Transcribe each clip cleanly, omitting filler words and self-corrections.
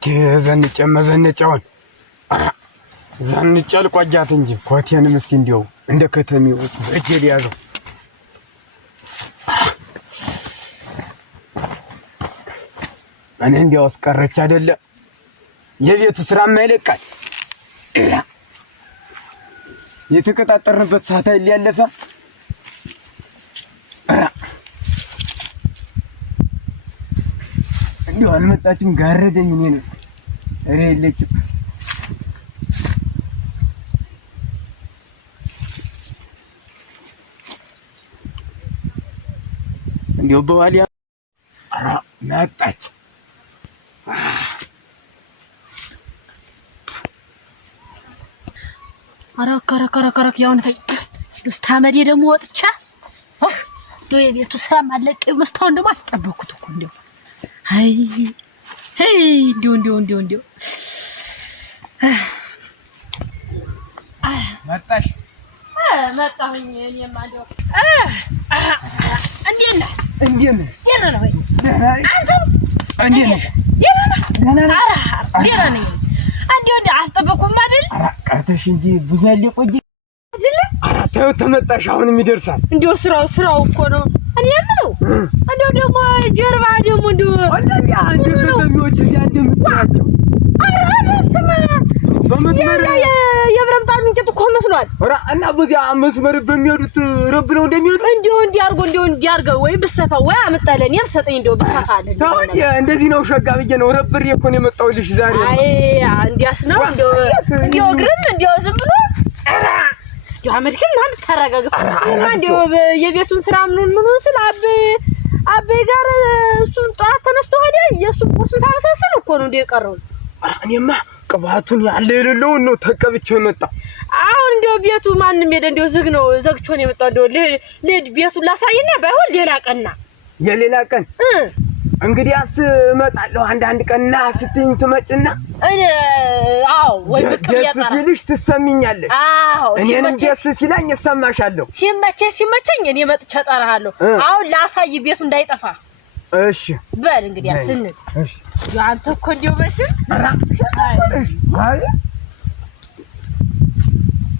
እስቲ መዘነጫውን ዘንጨል ቆጃት እንጂ ኮቴንም እስቲ እንዲያው እንደ ከተሜው በእጄ ያዘው እኔ እንዲያው አስቀረች አይደለ የቤቱ ስራ ማይለቃል የተቀጣጠርንበት ሰዓት ያለፈ እንዲያው አልመጣችም ጋረደኝ እኔንስ እሬ የለችም እንዲያው በዋሊያ መጣች አራካራካራካራክ ያውን ታመዴ ደግሞ ወጥቻ ዶ የቤቱ ስራ ማለቀ መስታውን ደግሞ አስጠበኩት እኮ እንዴው አይ እንዴው መጣሽ መጣሁኝ እኔማ እንደው እንዴት ነህ ደህና ነህ ወይ አንተ እንዴት ነሽ ደህና ነኝ እንዴ አስጠበቁም አይደል ቀርተሽ እንጂ ብዙ አልቆይ አይደል አራታው ተመጣሽ አሁንም ይደርሳል እንዴው ስራው እኮ ነው እኔ ያለው እንዴው ደግሞ ጀርባ ደግሞ እንዴው ወላሂ አንተ ከተሚዎች ያንደምጣቸው አራስማ በመስመር የብረምጣን እንጨት እኮ መስሏል እና በዚያ መስመር በሚሄዱት ረብ ነው እንደሚሄዱ እንዴው እንዲያርገው ወይ ብሰፋው ወይ አመጣለኝ የርሰጠኝ እንዴው ብሰፋለ እንደዚህ ነው ሸጋ ብዬ ነው ረብሬ እኮ ነው የመጣውልሽ ዛሬ አይ እንዲያስ ነው እንዴው ግርም እንዴው ዝም ብሎ እንዴው አመድከን ማን ተረጋጋ እንዴው የቤቱን ስራ ምኑን ስለ አቤ ጋር እሱን ጧት ተነስቶ ሄደ የሱ ቁርሱን ሳመሳሰል እኮ ነው እንዴው የቀረው እኔማ ቅባቱን ያለ የሌለው ነው ተቀብቼ መጣ አሁን እንደው ቤቱ ማንንም ሄደ እንደው ዝግ ነው ዘግቾ ነው የመጣው እንደው ለድ ቤቱን ላሳይና ባይሆን የሌላ ቀን እንግዲያስ እመጣለሁ አንድ ቀንና ስትኝ ትመጭና አዎ ወይ በቅያታ ሲልሽ ትሰሚኛለሽ አዎ እኔንም ደስ ሲላኝ እሰማሻለሁ ሲመቸኝ እኔ መጥቼ እጠራሃለሁ አሁን ላሳይ ቤቱ እንዳይጠፋ እሺ በል እንግዲህ አስንት እሺ ያንተ እኮ እንደው በሽር አይ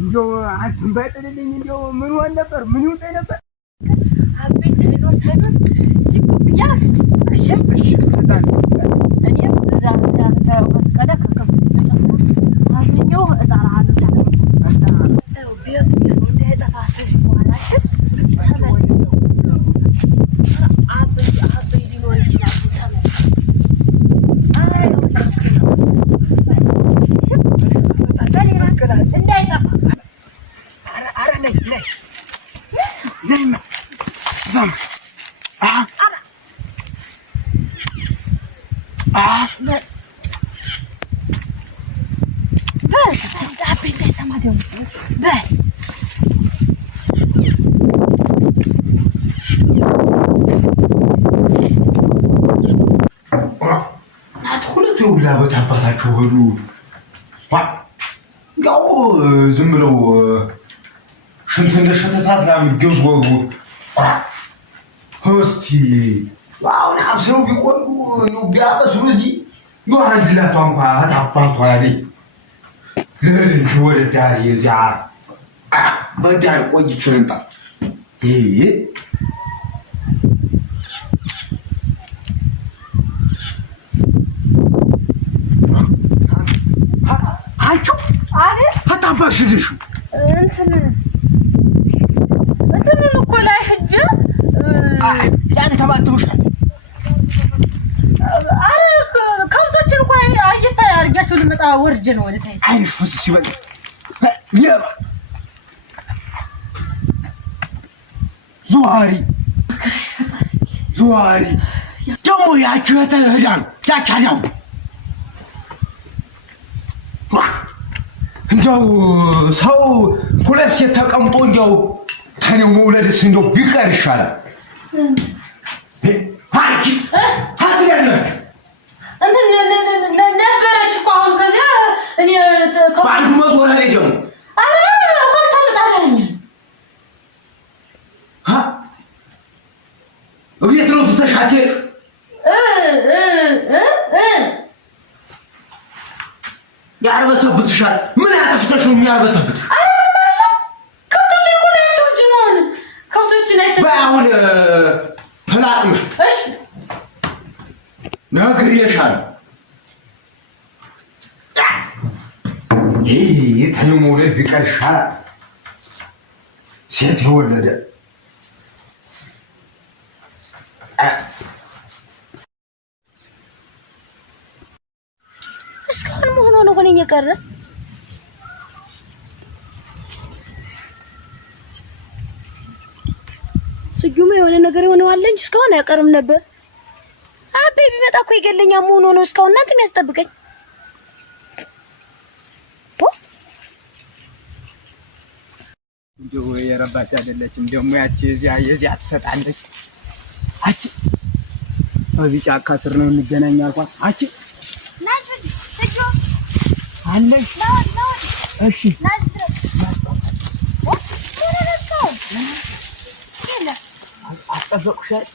እንደው አንተም ባይጥልልኝ እንደው ምን ሆነ ነበር ምን ይውጣ ነበር አቤ ሳይኖር ጅቡክ ያ እሺ ፈጣን እኔ እዛ ወስቀዳ ከከፍ አሁንኛው እጣራሃለሁ ታዲያ ቤት እንዳይጠፋ ከዚህ በኋላ አቤ ሊኖር ይችላል አባታቸው ሁሉ ያው ዝም ብለው ሽንት እንደሸተታት ምናምን ገዝወጉ እስቲ አሁን አብስረው ቢቆሉ ነው ቢያበስሉ እዚህ ነው አንድ ላቷ እንኳን አታባቷ ያለኝ ልህድ እንጂ ወደ ዳር የዚያ በዳር ቆይቼ ልምጣ አታባሽልሽ እንትን እኮ ላይ ሂጅ ያንተ ባትውሻል አረ ከብቶችን እኮ አየታ አርጋቸው ልመጣ ወርጀ ነው ወደ ታይ አይንሽ ፍስ ሲበል ለባ ዙዋሪ ደግሞ ያቺው ተሄዳን ያቻዳው እንደው ሰው ሁለት ሴት ተቀምጦ እንደው ታኔው መውለድስ እንደው ቢቀር ይሻላል እንትን ነበረች እኮ አሁን ከዚያ እኔ ባንዱ መዞር ላይ ደግሞ ታመጣለኝ እቤት ነው ተሻቴ ያርበተብትሻል። ምን ያጠፍተሽ ነው የሚያርበተብት? ከብቶች እኮ ናቸው እንጂ ነው ከብቶች ናቸው። በአሁን ተላቅምሽ እሺ ነግሬሻል። ይሄ ተለሞለት ቢቀርሻል ሴት የወለደ እስካሁን መሆኑ ነው ሆነኝ የቀረ ስጁማ የሆነ ነገር ይሆነዋል እንጂ እስካሁን አይቀርም ነበር። አቤ ቢመጣ እኮ ይገለኛ መሆኑ ነው እስካሁን እናንተ የሚያስጠብቀኝ እንደው የረባች አይደለችም ደግሞ ያቺ የዚያ ትሰጣለች። አቺ እዚህ ጫካ ስር ነው እንገናኝ አልኳት። አቺ ናጅ ስጁ አለሽ ነው እሺ ናጅ አጠበቅሻል።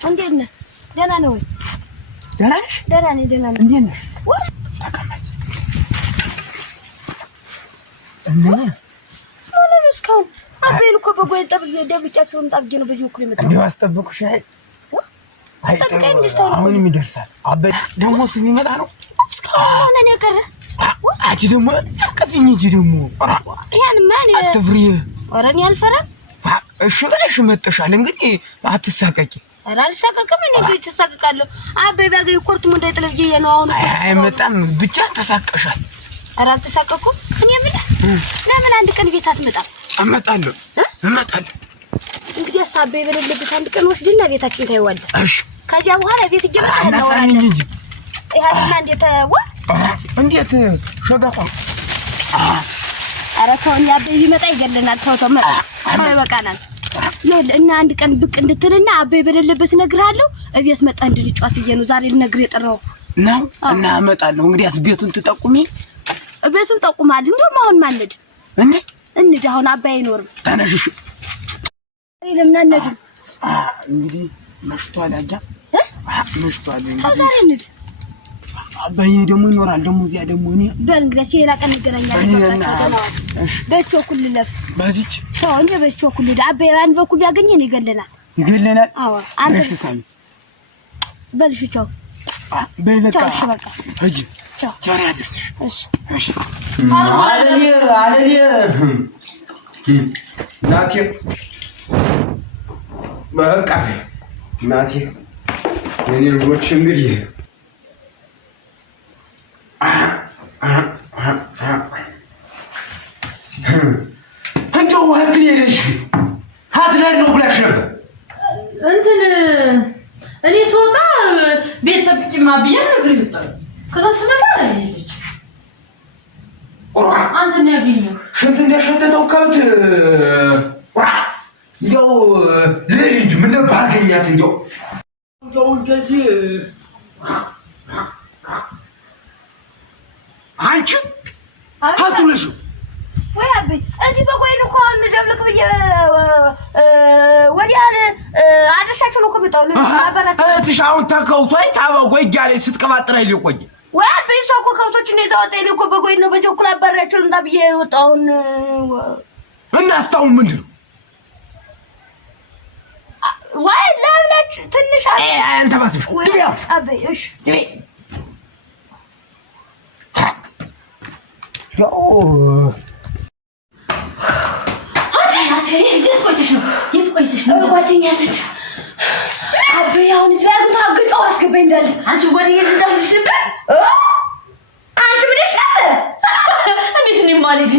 እንዴት ነህ? ደህና ነው ወይ? ደህና ነሽ? ደህና ነኝ። ደህና ነኝ። እንዴት ነሽ? ተቀመጭ። ምን እስካሁን አቤል እኮ በጎይ ደብጫቸውን ጣብጄ ነው በዚህ በኩል የመጣው። እንደው አስጠበቅሻል። አስጠብቀኝ እንዲስተው አሁንም ይደርሳል። አቤል ደግሞ ስም ይመጣ ነው። እስካሁን እኔ ቀረ አንቺ ደግሞ አቀፊኝ እንጂ ደግሞ ያን ማን አትፍሪ። ኧረ እኔ አልፈራም። እሺ ብለሽ መጥተሻል። እንግዲህ አትሳቀቂ። ኧረ አልሳቀቅም። እኔ እንዴት ተሳቀቃለሁ? አቤ ቢያገኝ ኮርቱም እንዳይጥልብዬ ነው አሁን። አይመጣም ብቻ ተሳቀሻል። ኧረ አልተሳቀቅኩም። እኔ ምን ለምን አንድ ቀን ቤት አትመጣም? እመጣለሁ። እንግዲህ አሳቤ በሌለበት አንድ ቀን ወስድና ቤታችን ታይዋለህ። እሺ ከዚያ በኋላ ቤት እየመጣ እናወራለን እንጂ ይሄና እንዴት ሸጋፋ ኧረ ተውኝ። አቤ ቢመጣ ይገለናል። ተው መጣ ተው ይበቃናል። ይኸውልህ እና አንድ ቀን ብቅ እንድትልና አቤ በሌለበት እነግርሃለሁ። እቤት መጣ እንድልጫወት ብዬሽ ነው ዛሬ ልነግርህ የጠራው ነው። እና እመጣለሁ። እንግዲያስ ቤቱን ትጠቁሚ። ቤቱን ጠቁማለሁ። እንደውም አሁን ማንድ እንዴ አሁን አባይ አይኖርም። ተነሽሽ ለምን አንነድም? እንግዲህ መሽቷል። አጃ መሽቷል። ዛሬ እንሂድ። አባዬ ደግሞ ይኖራል። ደግሞ እዚያ ደግሞ እኔ በእንግዲህ ሌላ ቀን እንገናኛለን። በስቶ እኩል ልለፍ በዚች ተው እንደ በስቶ እኩል ልሂድ። አባዬ አንድ በኩል ያገኘን ይገለናል። አዎ አንተ ሳሚ በልሽ ቻው። በቃ በቃ ሂጂ ቻሪ አድርስሽ። እሺ አለኔ ናቴ በቃ ናቴ የኔ ልጆች እንግዲህ እንደው አትሄደሽ አትሄድ ነው ብለሽ ነበር እንትን እኔ ስወጣ ቤት ጠብቂማ ብዬሽ ነበር የወጣው። ከዛ ስመጣ አይልች አንተ ነው ያገኘው ሽንት እንደሸተተው ከብት እንደው ልሂድ እንጂ ምን ባገኛት እንደው እንደዚህ አንቺ አትውለሽ ወይ አቤ እዚህ በቆይን እኮ አንድ ደብልክ ብዬ ወዲያ አድርሻቸው ነው ከመጣው ለአባላት እትሻውን ተከውቷይ ታበጎይ ጋር ስትቀባጥራይ ሊቆይ ወይ አቤ እሷ እኮ ከብቶችን ይዛው ወጣ እኮ በቆይን ነው በዚህ እኩል አባራቸው እንዳ ብዬ ወጣውን እና ስታው ምንድነው ወይ ላብላች ትንሽ አንተ ባትሽ ወይ አቤ እሺ የት ቆይተሽ ነው? ጓደኛዬ ዘንድ አቤ አሁን እዚህ ላይ ታግጠው አስገባኝ እንዳለ አንቺ ጓደኛዬ ዘንድ አልሽ ነበር? አንቺ ምንሽ ነበር? እንዴት ነው ማለት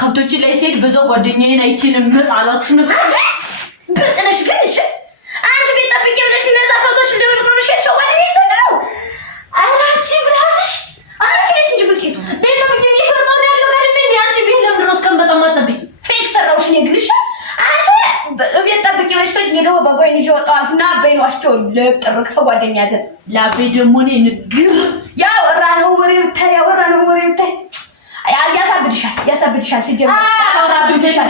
ከብቶችን ላይ ሲሄድ በዛው ጓደኛዬን አይችልም መጣላችሁ ነበር። አንቺ ብጥነሽ ግን እሺ አንቺ ቤት ጠብቄ ብለሽ እነዛ ከብቶች እንደወድቁልሽ ሸው ጓደኛዬ ዘንድ ነው። አንቺ ብላሽ አንቺ ነሽ እንጂ ብልቂ ቤት ጠብቄ እየፈርጣው ያለው ካለ አንቺ ቤት ለምን ነው እስከምበጣ ማጠብቂ ፌክ ሰራውሽ ነው ግልሽ አንቺ ቤት ጠብቄ ብለሽ ተወኝ ነው በጎይን ይዤ ወጣሁና አቤን ዋሽቸው ለጥርቅ ተጓደኛ ዘንድ ላቤ ደግሞ ነው ንግር ያወራ ነው ወሬ ብታይ ያሳብድሻል ሲጀምር ያሳብድሻል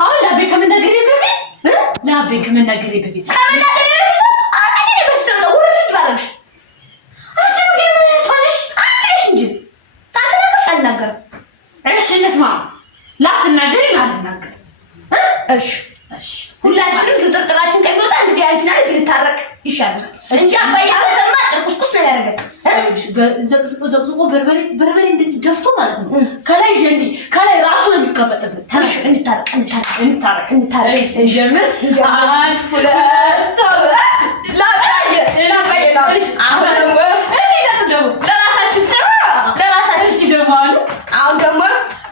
አሁን ላቤ ከመናገሬ በፊት አኔ በስመጣ ውርድ ባለሽ አንቺ ጥርጥራችን ከሚወጣ እንደዚህ አይችና ልታረቅ ይሻላል እንጂ አባዬ ተሰማ ጥርቁስቁስ ነው ያደርጋል። ዘቅዝቆ በርበሬ እንደዚህ ደፍቶ ማለት ነው። ከላይ ጀንዲ ከላይ ራሱ ነው የሚቀመጥበት። ታሽ እንድታረቅ እንጀምር። አንድ ሁለት ላባዬ አሁን ደግሞ ለራሳችን እስኪ ደግሞ አሁን ደግሞ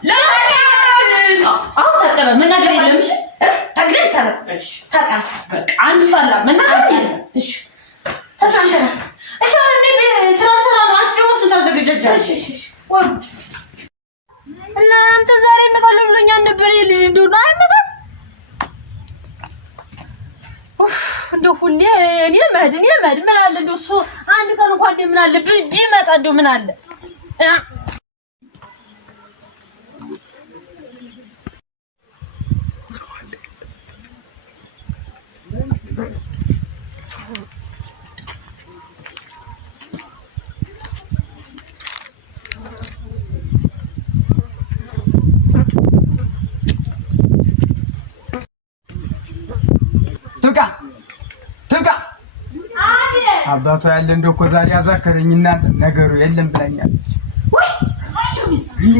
ለራሳችን አሁን ታቀረ መናገር የለም። እሺ ታግደን ታረቅሽ ታቃ በቃ አንድ ፋላ መናገር የለም። እሺ ተሳንተና እሺ እኔ ስራ ነው። አንቺ ደግሞ እሱን ታዘገጃጃለሽ። እሺ ወርድ እናንተ ዛሬ እመጣለሁ ብሎኛል ነበር። የልጅ እንደሆነ አይመጣም። እንደው ሁሌ እኔ መሄድ ምን አለ እንደው እሱ አንድ ቀን እንኳን ምን አለ ቢመጣ እንደው ምን አለ ትብቃ አባቷ ያለ እንደው እኮ ዛሬ አዛከረኝ። እናንተ ነገሩ የለም ብላኛለች። ወይ ሳይሆን እንዴ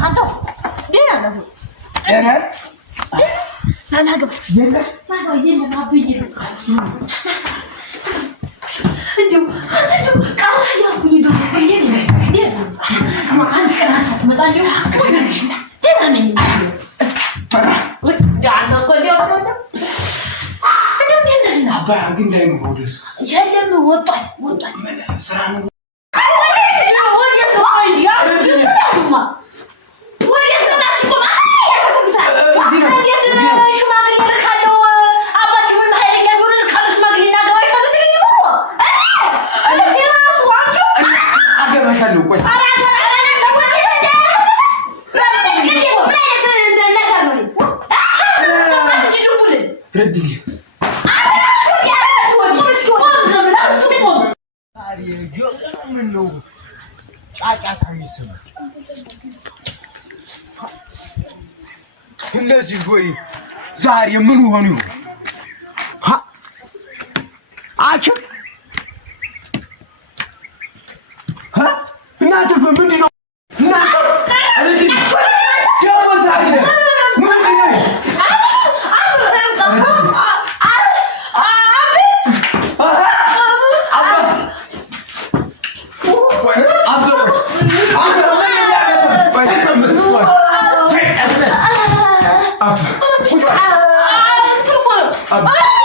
አንተ ደህና ነው ናናገ የለም አብዬ እንደው አንተ ቃል ያኩኝ እንደው አንድ ቀን አትመጣለህ ደህና ነኝ ወይ ዳና ቆዲያ አባ ግን ላይ ነው ወደሱ የለም ወጣል ምን ስራ ነው እነዚህ ወይ ዛሬ ምን ሆኑ? አቺ እናንተ ምንድን ነው? Ah!